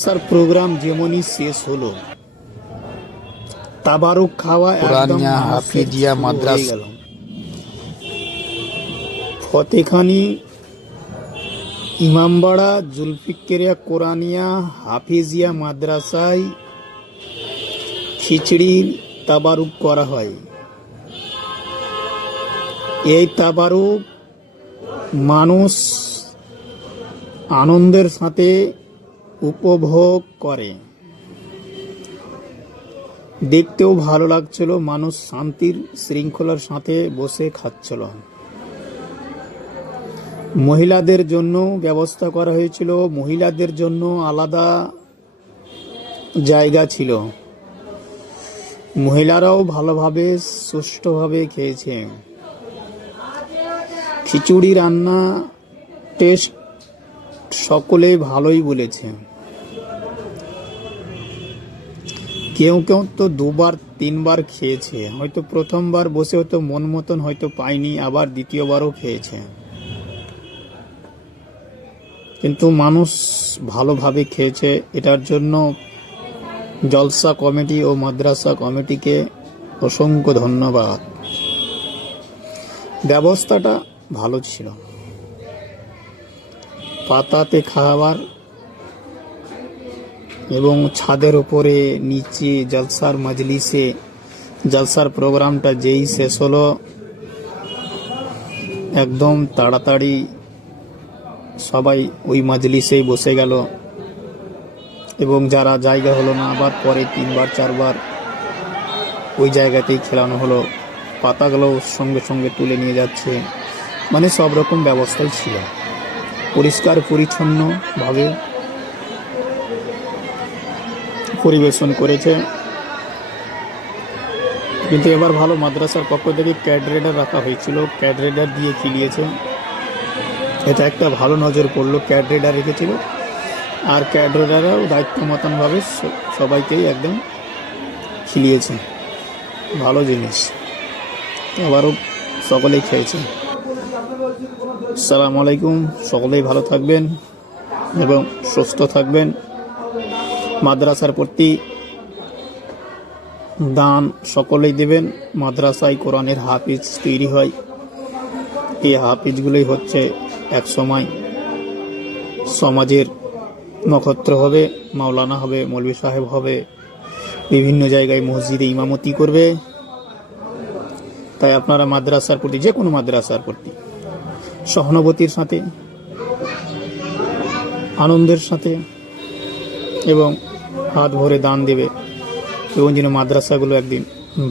Sir programme যেমনই শেষ হলো তাবারুক খাওয়া একদম হাফিজিয়া মাদ্রাস। ফতেখানি ইমামবাড়া জুলফিকেরিয়া কোরআনিয়া হাফিজিয়া মাদ্রাসায় খিচড়ির তাবারুক করা হয় এই তাবারুক মানুষ আনন্দের সাথে উপভোগ করে। দেখতেও ভালো লাগছিল, মানুষ শান্তির শৃঙ্খলার সাথে বসে খাচ্ছিল। মহিলাদের জন্য ব্যবস্থা করা হয়েছিল, মহিলাদের জন্য আলাদা জায়গা ছিল। মহিলারাও ভালোভাবে, সুষ্ঠুভাবে খেয়েছে। খিচুড়ি রান্না, টেস্ট সকলে ভালোই বলেছে। কেউ কেউ তো দুবার, তিনবার খেয়েছে। হয়তো প্রথমবার বসে হয়তো মন মতন হয়তো পায়নি, আবার দ্বিতীয়বারও খেয়েছে। কিন্তু মানুষ ভালোভাবে খেয়েছে। এটার জন্য জলসা কমিটি ও মাদ্রাসা কমিটিকে অসংখ্য ধন্যবাদ। ব্যবস্থাটা ভালো ছিল। পাতাতে খাবার এবং ছাদের উপরে নিচে জলসার মজলিসে জলসার প্রোগ্রামটা যেই শেষ হলো, একদম তাড়াতাড়ি সবাই ওই মজলিসেই বসে গেল। এবং যারা জায়গা হলো না, আবার পরে তিনবার, চারবার ওই জায়গাতেই খেলানো হলো। পাতাগুলো সঙ্গে সঙ্গে তুলে নিয়ে যাচ্ছে। মানে সব রকম ব্যবস্থাই ছিল। পরিষ্কার, পরিচ্ছন্নভাবে পরিবেশন করেছে। কিন্তু এবার ভালো মাদ্রাসার পক্ষ থেকে ক্যাডরেডার রাখা হয়েছিল। ক্যাডরেডার দিয়ে খিলিয়েছে। এটা একটা ভালো নজর পড়ল ক্যাডরেডার রেখেছিল। আর ক্যাডরেডারও দায়িত্ব মতনভাবে সবাইকেই একদম খিলিয়েছে। ভালো জিনিস। আবারও সকলেই খেয়েছে। সালাম আলাইকুম। সকলেই ভালো থাকবেন এবং সুস্থ থাকবেন। মাদ্রাসার প্রতি দান সকলেই দেবেন। মাদ্রাসায় কোরআনের হাফিজ তৈরি হয়। এই হাফিজগুলোই হচ্ছে এক সময় সমাজের নক্ষত্র হবে, মাওলানা হবে, মৌলভী সাহেব হবে, বিভিন্ন জায়গায় মসজিদে ইমামতি করবে। তাই আপনারা মাদ্রাসার প্রতি, যে কোনো মাদ্রাসার প্রতি সহানুভূতির সাথে, আনন্দের সাথে, এবং হাত ভরে দান দেবে এবং যেন মাদ্রাসাগুলো একদিন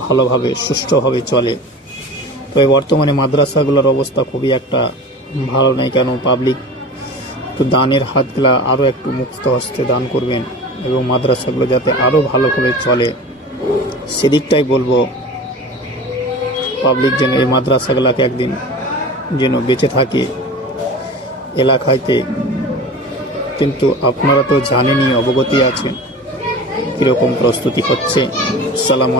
ভালোভাবে, সুষ্ঠুভাবে চলে। তবে বর্তমানে মাদ্রাসাগুলোর অবস্থা খুবই একটা ভালো নাই কেন পাবলিক তো দানের হাতগুলা আরও একটু মুক্ত হস্তে দান করবেন এবং মাদ্রাসাগুলো যাতে আরও ভালোভাবে চলে। সেদিকটাই বলব পাবলিক যেন এই মাদ্রাসাগুলোকে একদিন যেন বেঁচে থাকে এলাকাতে কিন্তু আপনারা তো জানেনই অবগতি আছেন কীরকম প্রস্তুতি হচ্ছে। সালাম